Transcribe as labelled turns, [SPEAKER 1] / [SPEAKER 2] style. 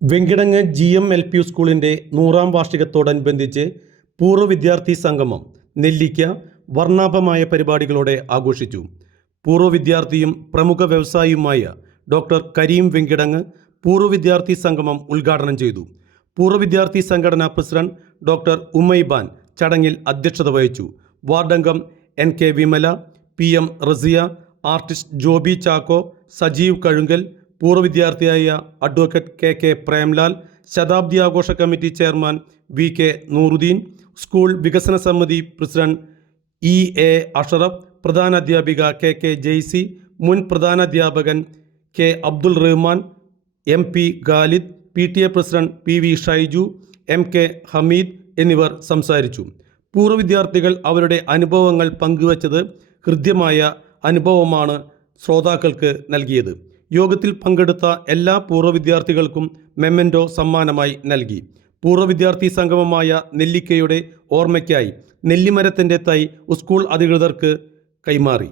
[SPEAKER 1] Venkitangu G M L P U സ്കൂളിന്റെ നൂറാം വാർഷികത്തോടനുബന്ധിച്ച് പൂർവ വിദ്യാർത്ഥി സംഗമം നെല്ലിക്ക വർണാഭമായ പരിപാടികളോടെ ആഘോഷിച്ചു. പൂർവ വിദ്യാർത്ഥിയും പ്രമുഖ വ്യവസായിയുമായ ഡോക്ടർ കരീം വെങ്കിടങ്ങ് പൂർവ വിദ്യാർത്ഥി സംഗമം ഉദ്ഘാടനം ചെയ്തു. പൂർവ വിദ്യാർത്ഥി സംഘടനാ പ്രസിഡന്റ് ഡോക്ടർ ഉമ്മൈബാൻ ചടങ്ങിൽ അധ്യക്ഷത വഹിച്ചു. വാർഡംഗം N K Vimala P M Rasiya artist Joby Chacko Sajeev Kazhunkal പൂർവ വിദ്യാർത്ഥിയായ അഡ്വക്കേറ്റ് കെ കെ പ്രേംലാൽ ശതാബ്ദി ആഘോഷ committee chairman V K Nooruddeen school വികസന സമിതി പ്രസിഡന്റ് ഇ എ അഷറഫ് പ്രധാന അധ്യാപിക കെ കെ ജെയ്സി മുൻ പ്രധാനാധ്യാപകൻ K Abdul Rahman M P Khalid P T A president P V Shaiju M K Hameed എന്നിവർ സംസാരിച്ചു. പൂർവ വിദ്യാർത്ഥികൾ അവരുടെ അനുഭവങ്ങൾ പങ്കുവച്ചത് ഹൃദ്യമായ അനുഭവമാണ് ശ്രോതാക്കൾക്ക് നൽകിയത്. യോഗത്തിൽ പങ്കെടുത്ത എല്ലാ പൂർവ വിദ്യാർത്ഥികൾക്കും മെമ്മന്റോ സമ്മാനമായി നൽകി. പൂർവ വിദ്യാർത്ഥി സംഗമമായ നെല്ലിക്കയുടെ ഓർമ്മയ്ക്കായി നെല്ലിമരത്തിന്റെ തൈ സ്കൂൾ അധികൃതർക്ക് കൈമാറി.